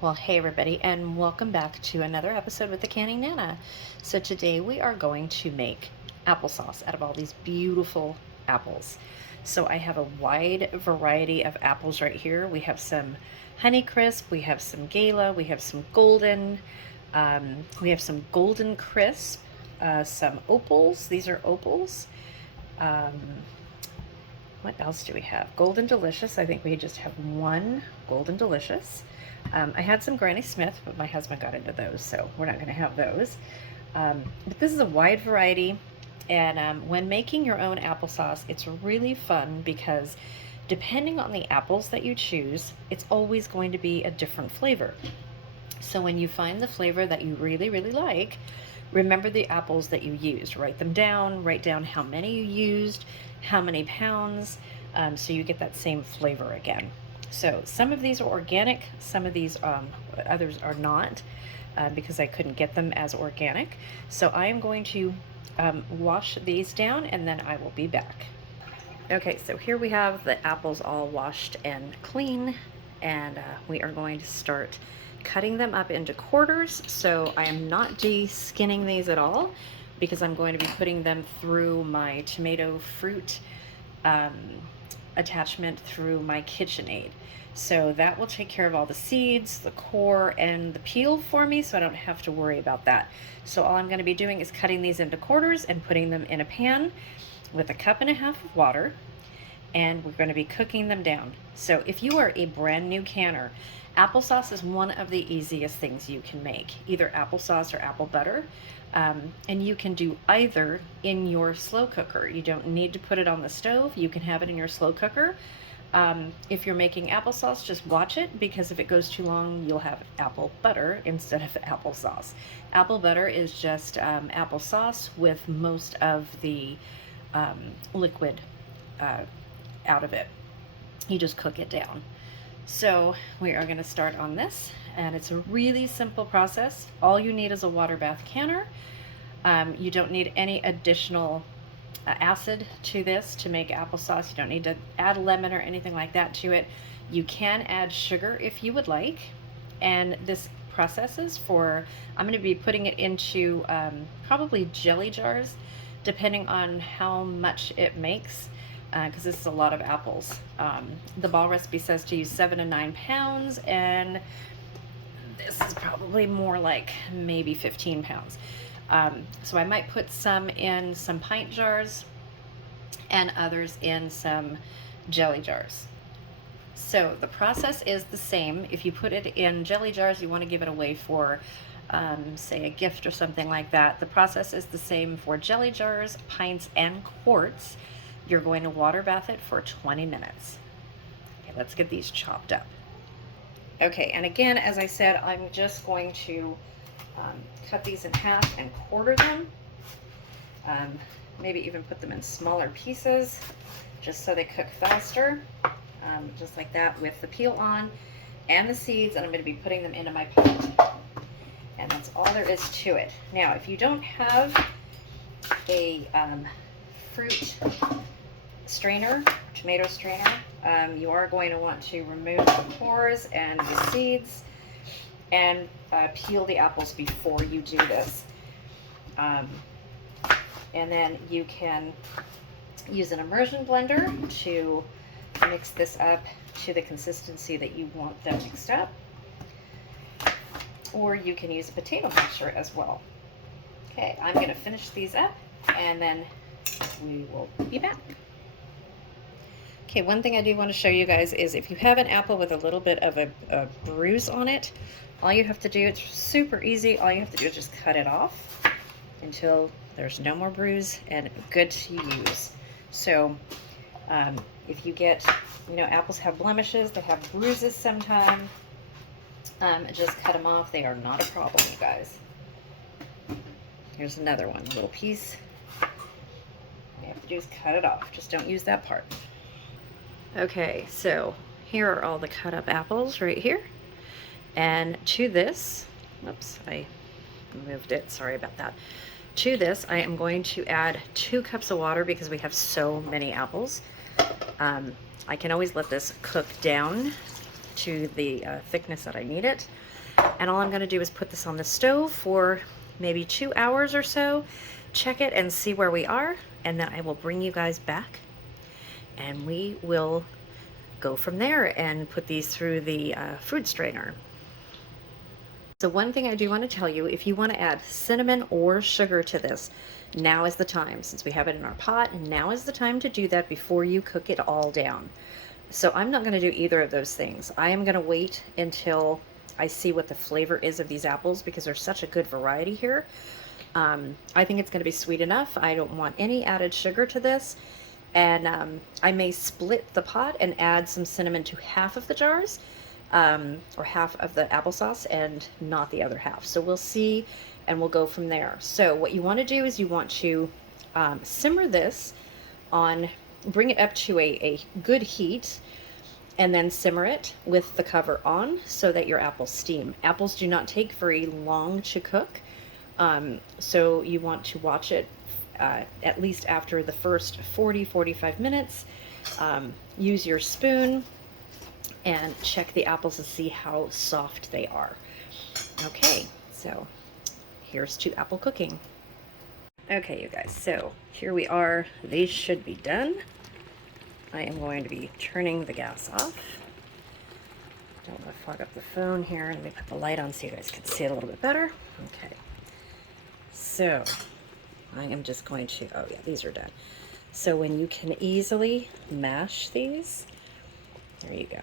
Well, hey everybody, and welcome back to another episode with the Canning Nana. So today we are going to make applesauce out of all these beautiful apples. So I have a wide variety of apples right here. We have some Honeycrisp, we have some Gala, we have some Golden, we have some Golden Crisp, some Opals. These are Opals. What else do we have? Golden Delicious. I think we just have one Golden Delicious. I had some Granny Smith, but my husband got into those, so we're not going to have those. But this is a wide variety, and when making your own applesauce, it's really fun because depending on the apples that you choose, it's always going to be a different flavor. So when you find the flavor that you really, really like, remember the apples that you used. Write them down, write down how many you used, how many pounds, so you get that same flavor again. So some of these are organic, some of these others are not, because I couldn't get them as organic. So I am going to wash these down and then I will be back. Okay, so here we have the apples all washed and clean, and we are going to start cutting them up into quarters. So I am not de-skinning these at all because I'm going to be putting them through my tomato fruit attachment through my KitchenAid. So that will take care of all the seeds, the core, and the peel for me, so I don't have to worry about that. So all I'm going to be doing is cutting these into quarters and putting them in a pan with 1.5 cups of water, and we're going to be cooking them down. So if you are a brand new canner, applesauce is one of the easiest things you can make, either applesauce or apple butter. And you can do either in your slow cooker. You don't need to put it on the stove. You can have it in your slow cooker. If you're making applesauce, just watch it, because if it goes too long, you'll have apple butter instead of applesauce. Apple butter is just applesauce with most of the liquid out of it. You just cook it down. So we are going to start on this, and it's a really simple process. All you need is a water bath canner. You don't need any additional acid to this to make applesauce. You don't need to add lemon or anything like that to it. You can add sugar if you would like, and this processes for, I'm going to be putting it into probably jelly jars, depending on how much it makes, because this is a lot of apples. The ball recipe says to use 7 to 9 pounds, and this is probably more like maybe 15 pounds. So I might put some in some pint jars and others in some jelly jars. So the process is the same. If you put it in jelly jars, you want to give it away for, say, a gift or something like that. The process is the same for jelly jars, pints, and quarts. You're going to water bath it for 20 minutes. Okay, let's get these chopped up. Okay, and again, as I said, I'm just going to cut these in half and quarter them. Maybe even put them in smaller pieces, just so they cook faster. Just like that, with the peel on and the seeds, and I'm going to be putting them into my pot. And that's all there is to it. Now, if you don't have a fruit strainer, tomato strainer, you are going to want to remove the cores and the seeds and peel the apples before you do this. And then you can use an immersion blender to mix this up to the consistency that you want them mixed up. Or you can use a potato masher as well. Okay, I'm going to finish these up, and then we will be back. Okay, one thing I do want to show you guys is if you have an apple with a little bit of a bruise on it, all you have to do, it's super easy, all you have to do is just cut it off until there's no more bruise and good to use. So if you get, apples have blemishes, they have bruises sometimes, just cut them off. They are not a problem, you guys. Here's another one, a little piece. All you have to do is cut it off. Just don't use that part. Okay, so here are all the cut up apples right here. And to this, oops, I moved it, sorry about that. To this, I am going to add 2 cups of water because we have so many apples. I can always let this cook down to the thickness that I need it. And all I'm going to do is put this on the stove for maybe 2 hours or so, check it and see where we are, and then I will bring you guys back and we will go from there and put these through the food strainer. So one thing I do want to tell you, if you want to add cinnamon or sugar to this, now is the time. Since we have it in our pot, now is the time to do that before you cook it all down. So I'm not going to do either of those things. I am going to wait until I see what the flavor is of these apples, because there's such a good variety here. I think it's going to be sweet enough. I don't want any added sugar to this. And I may split the pot and add some cinnamon to half of the jars, or half of the applesauce and not the other half. So we'll see, and we'll go from there. So what you want to do is you want to simmer this on, bring it up to a good heat, and then simmer it with the cover on so that your apples steam. Apples do not take very long to cook, so you want to watch it at least after the first 40-45 minutes. Use your spoon and check the apples to see how soft they are. Okay, so here's to apple cooking. Okay, you guys, so here we are. These should be done. I am going to be turning the gas off. Don't want to fog up the phone here. Let me put the light on so you guys can see it a little bit better. Okay, so I am just going to, oh yeah, these are done. So when you can easily mash these, there you go.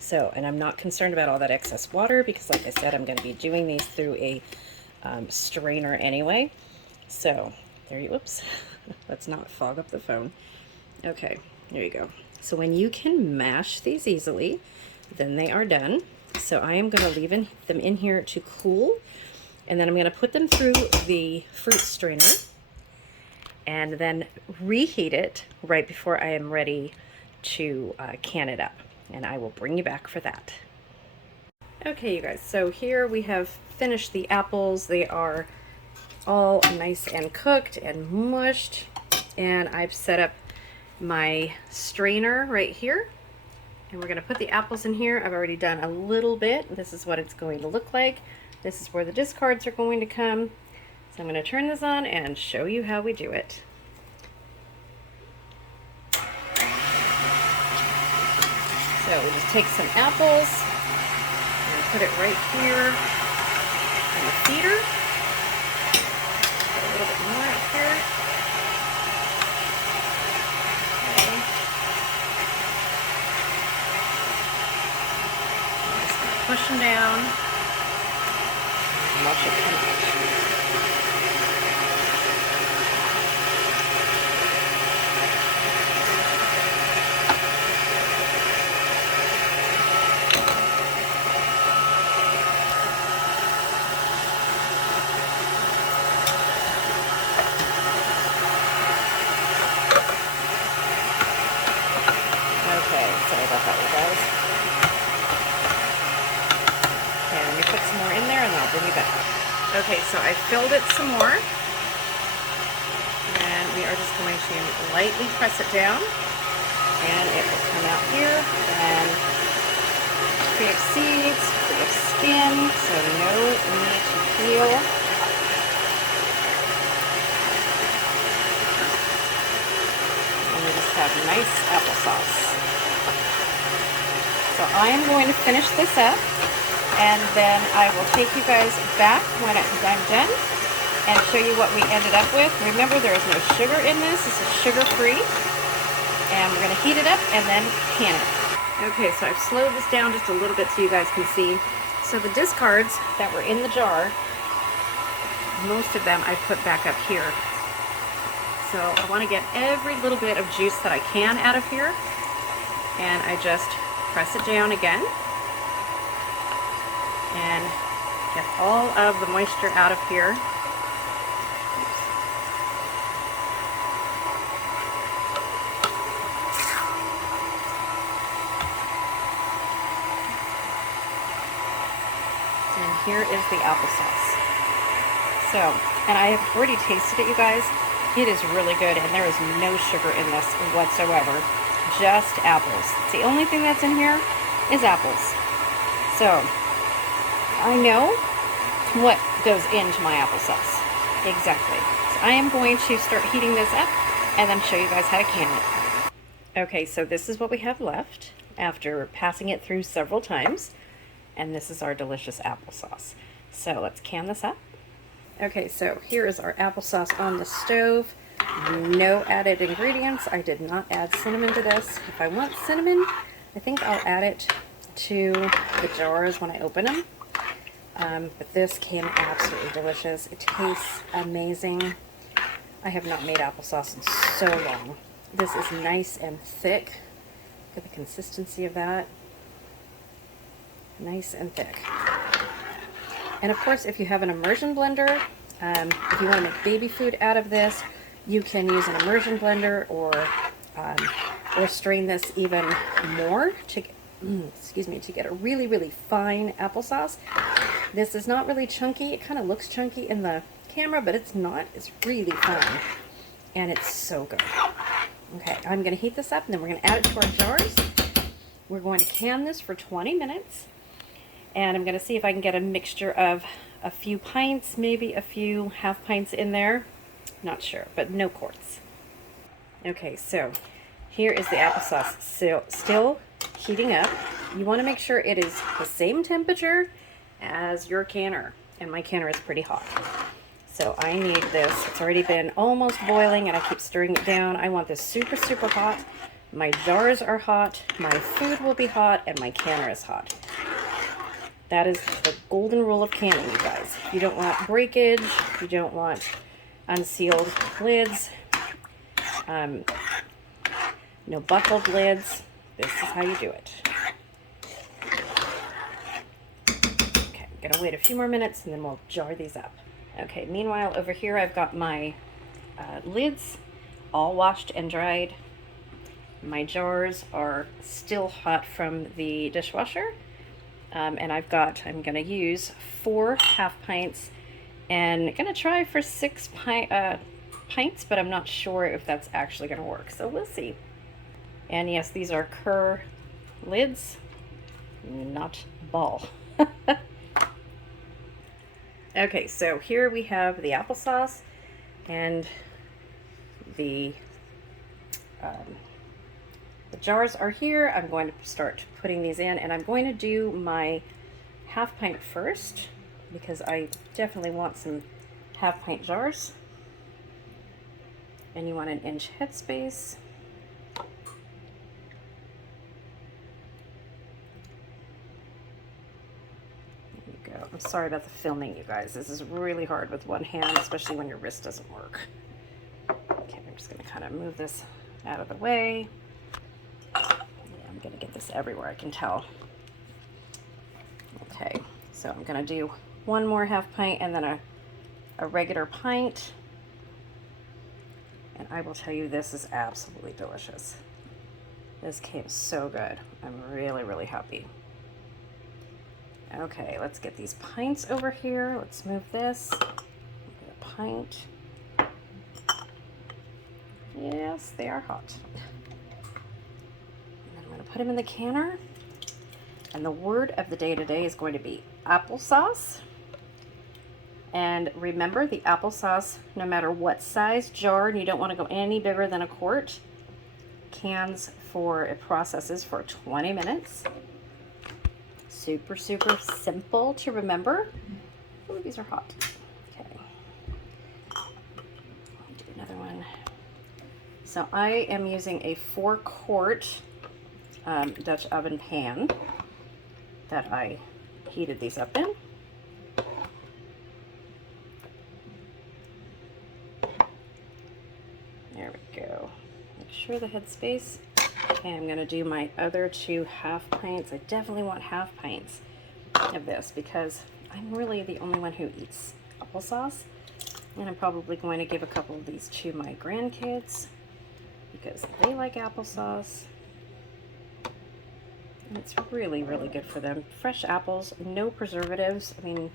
So, and I'm not concerned about all that excess water, because like I said, I'm going to be doing these through a strainer anyway. So there you, whoops, let's not fog up the phone. Okay, there you go. So when you can mash these easily, then they are done. So I am going to leave them in here to cool, and then I'm going to put them through the fruit strainer and then reheat it right before I am ready to can it up. And I will bring you back for that. Okay, you guys, so here we have finished the apples. They are all nice and cooked and mushed, and I've set up my strainer right here, and we're going to put the apples in here. I've already done a little bit. This is what it's going to look like. This is where the discards are going to come. So I'm going to turn this on and show you how we do it. So we just take some apples and put it right here in the feeder. Put a little bit more up here. Okay. I'm just going to push them down and watch it come out. Sorry about that, you guys. Okay, let me put some more in there and then I'll bring you back. Okay, so I filled it some more. And we are just going to lightly press it down. And it will come out here. And free of seeds, free of skin, so no need to peel. And we just have nice applesauce. So I am going to finish this up, and then I will take you guys back when I'm done and show you what we ended up with. Remember, there is no sugar in this. This is sugar-free. And we're going to heat it up and then can it. Okay, so I've slowed this down just a little bit so you guys can see. So the discards that were in the jar, most of them I've put back up here. So I want to get every little bit of juice that I can out of here. And I just press it down again and get all of the moisture out of here. And here is the applesauce. So, and I have already tasted it, you guys. It is really good, and there is no sugar in this whatsoever. Just apples. The only thing that's in here is apples. So I know what goes into my applesauce. Exactly. So I am going to start heating this up and then show you guys how to can it. Okay, so this is what we have left after passing it through several times. And this is our delicious applesauce. So let's can this up. Okay, so here is our applesauce on the stove. No added ingredients. I did not add cinnamon to this. If I want cinnamon, I think I'll add it to the jars when I open them. But this came absolutely delicious. It tastes amazing. I have not made applesauce in so long. This is nice and thick. Look at the consistency of that. Nice and thick. And of course, if you have an immersion blender, if you want to make baby food out of this, you can use an immersion blender or strain this even more to, to get a really, really fine applesauce. This is not really chunky. It kind of looks chunky in the camera, but it's not. It's really fine, and it's so good. Okay, I'm going to heat this up, and then we're going to add it to our jars. We're going to can this for 20 minutes. And I'm going to see if I can get a mixture of a few pints, maybe a few half pints in there. Not sure, but no quarts. Okay, so here is the applesauce still heating up. You want to make sure it is the same temperature as your canner. And my canner is pretty hot. So I need this. It's already been almost boiling and I keep stirring it down. I want this super, super hot. My jars are hot, my food will be hot, and my canner is hot. That is the golden rule of canning, you guys. You don't want breakage. You don't want unsealed lids. No buckled lids. This is how you do it. Okay, I'm going to wait a few more minutes and then we'll jar these up. Okay, meanwhile, over here I've got my lids all washed and dried. My jars are still hot from the dishwasher. And I'm going to use 4 half pints and going to try for 6 pints, but I'm not sure if that's actually going to work. So we'll see. And yes, these are Kerr lids, not ball. Okay, so here we have the applesauce and the jars are here. I'm going to start putting these in, and I'm going to do my half pint first because I definitely want some half pint jars. And you want an inch headspace. There you go. I'm sorry about the filming, you guys. This is really hard with one hand, especially when your wrist doesn't work. Okay, I'm just going to kind of move this out of the way. I'm going to get this everywhere, I can tell. Okay, so I'm going to do one more half pint and then a regular pint. And I will tell you, this is absolutely delicious. This came so good. I'm really, really happy. Okay, let's get these pints over here. Let's move this. Get a pint. Yes, they are hot. Put them in the canner, and the word of the day today is going to be applesauce. And remember, the applesauce, no matter what size jar, and you don't want to go any bigger than a quart, it processes for 20 minutes. Super, super simple to remember. Oh, these are hot. Okay, I'll do another one. So I am using a 4-quart Dutch oven pan that I heated these up in. There we go. Make sure the headspace. Okay, I'm going to do my other 2 half pints. I definitely want half pints of this because I'm really the only one who eats applesauce. And I'm probably going to give a couple of these to my grandkids because they like applesauce. And it's really, really good for them. Fresh apples, no preservatives. I mean,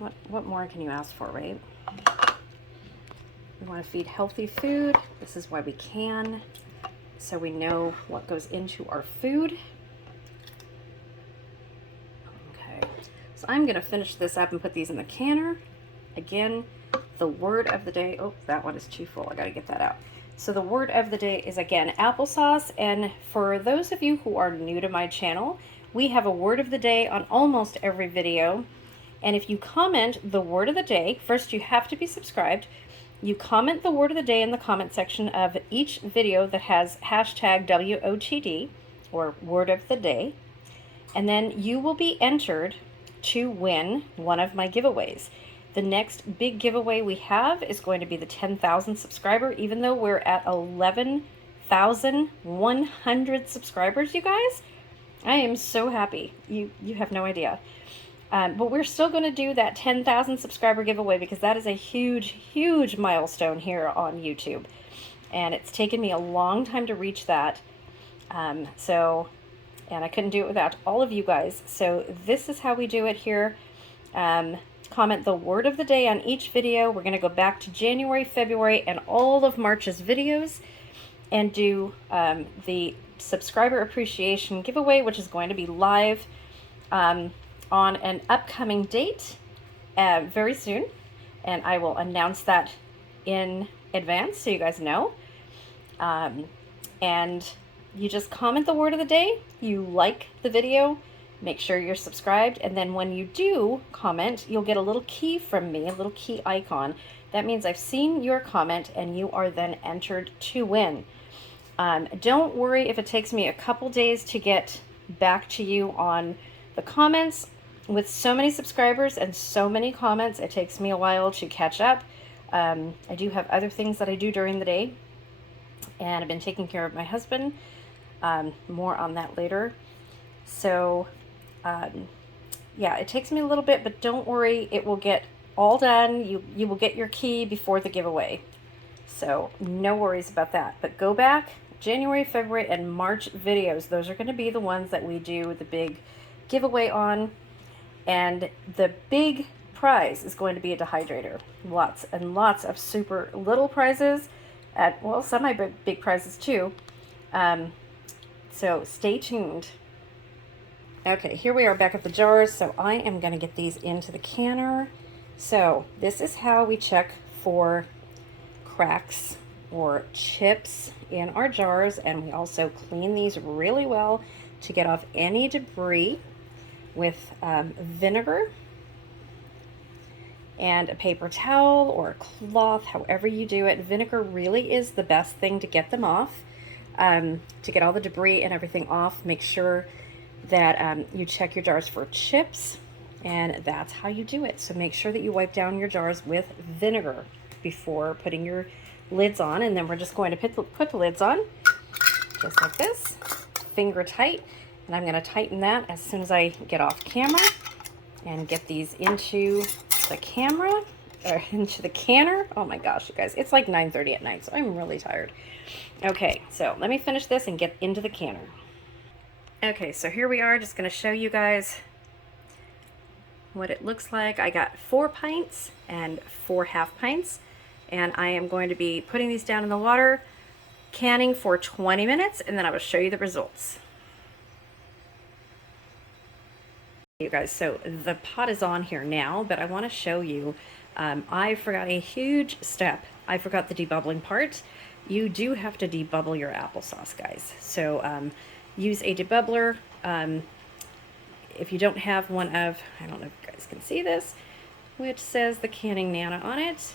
what more can you ask for, right? We want to feed healthy food. This is why we can, so we know what goes into our food. I'm going to finish this up and put these in the canner. Again, the word of the day, oh, that one is too full. I got to get that out. So the word of the day is, again, applesauce. And for those of you who are new to my channel, we have a word of the day on almost every video. And if you comment the word of the day, first you have to be subscribed. You comment the word of the day in the comment section of each video that has hashtag WOTD, or word of the day. And then you will be entered to win one of my giveaways. The next big giveaway we have is going to be the 10,000 subscriber, even though we're at 11,100 subscribers, you guys. I am so happy. You have no idea. But we're still going to do that 10,000 subscriber giveaway because that is a huge, huge milestone here on YouTube. And it's taken me a long time to reach that. And I couldn't do it without all of you guys. So this is how we do it here. Comment the word of the day on each video. We're going to go back to January, February, and all of March's videos and do the subscriber appreciation giveaway, which is going to be live on an upcoming date very soon. And I will announce that in advance so you guys know. And you just comment the word of the day, you like the video, make sure you're subscribed, and then when you do comment, you'll get a little key from me, a little key icon. That means I've seen your comment and you are then entered to win. Don't worry if it takes me a couple days to get back to you on the comments. With so many subscribers and so many comments, it takes me a while to catch up. I do have other things that I do during the day, and I've been taking care of my husband. More on that later. So yeah, it takes me a little bit, but don't worry, it will get all done. You will get your key before the giveaway, so no worries about that. But go back, January, February, and March videos, those are going to be the ones that we do the big giveaway on. And the big prize is going to be a dehydrator. Lots and lots of super little prizes, well, some of my big prizes too. So stay tuned. Okay, here we are back at the jars. So I am going to get these into the canner. So this is how we check for cracks or chips in our jars. And we also clean these really well to get off any debris with vinegar and a paper towel or a cloth, however you do it. Vinegar really is the best thing to get them off. To get all the debris and everything off, make sure that you check your jars for chips, and that's how you do it. So make sure that you wipe down your jars with vinegar before putting your lids on, and then we're just going to put the lids on just like this, finger tight, and I'm going to tighten that as soon as I get off camera and get these into the camera, or into the canner. Oh my gosh, you guys, it's like 9:30 at night, so I'm really tired. Okay, so let me finish this and get into the canner. Okay, so here we are, just going to show you guys what it looks like. I got 4 pints and 4 half pints, and I am going to be putting these down in the water, canning for 20 minutes, and then I will show you the results. You guys, so the pot is on here now, but I want to show you, I forgot a huge step. I forgot the debubbling part. You do have to debubble your applesauce, guys. So use a debubbler. If you don't have one of, I don't know if you guys can see this, which says the Canning Nana on it,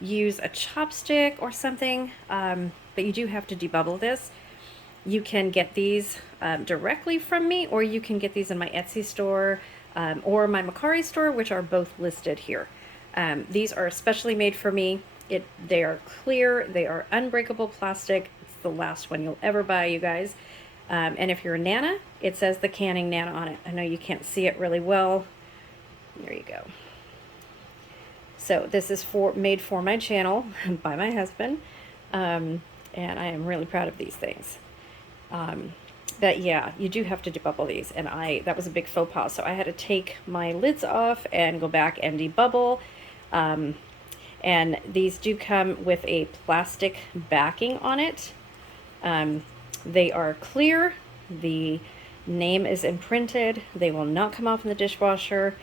use a chopstick or something, but you do have to debubble this. You can get these directly from me, or you can get these in my Etsy store or my MERCARI store, which are both listed here. These are especially made for me. They are clear, they are unbreakable plastic. It's the last one you'll ever buy, you guys. And if you're a Nana, it says the Canning Nana on it. I know you can't see it really well. There you go. So this is made for my channel by my husband, and I am really proud of these things. But yeah, you do have to debubble these, and that was a big faux pas, so I had to take my lids off and go back and debubble. And these do come with a plastic backing on it. They are clear. The name is imprinted. They will not come off in the dishwasher.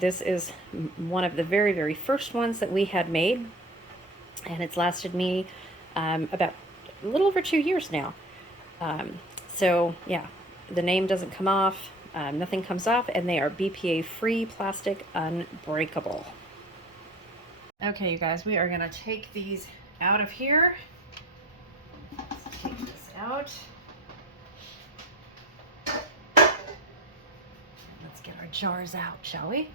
This is one of the very, very first ones that we had made, and it's lasted me about a little over 2 years now. So yeah, the name doesn't come off, nothing comes off, and they are BPA-free, plastic, unbreakable. Okay, you guys, we are gonna take these out of here. Let's take this out. Let's get our jars out, shall we?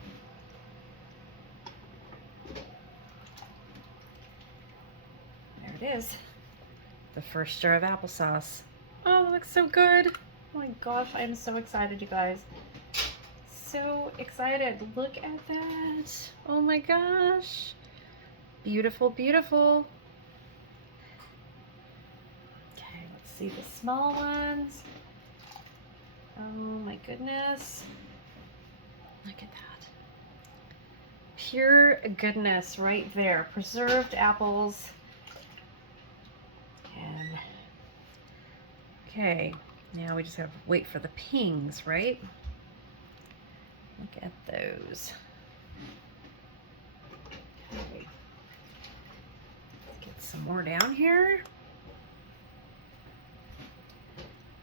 There it is. The first jar of applesauce. Oh, it looks so good. Oh my gosh, I'm so excited, you guys. So excited. Look at that. Oh my gosh. Beautiful, beautiful. Okay, let's see the small ones. Oh my goodness. Look at that. Pure goodness right there. Preserved apples. And okay, now we just have to wait for the pings, right? Look at those. Okay. Let's get some more down here.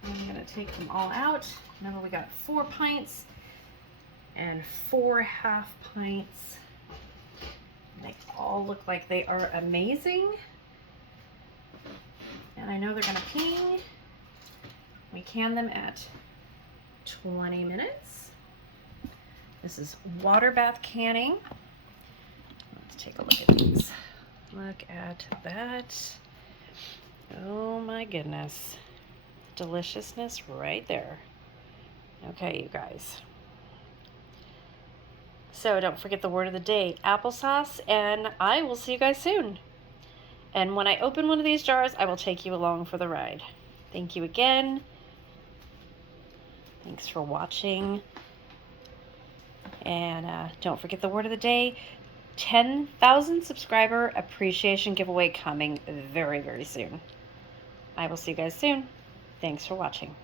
I'm gonna take them all out. Remember, we got 4 pints and 4 half pints. They all look like they are amazing. And I know they're gonna ping. We can them at 20 minutes. This is water bath canning. Let's take a look at these. Look at that. Oh my goodness. Deliciousness right there. Okay, you guys. So don't forget the word of the day, applesauce, and I will see you guys soon. And when I open one of these jars, I will take you along for the ride. Thank you again. Thanks for watching. And don't forget the word of the day, 10,000 subscriber appreciation giveaway coming very, very soon. I will see you guys soon. Thanks for watching.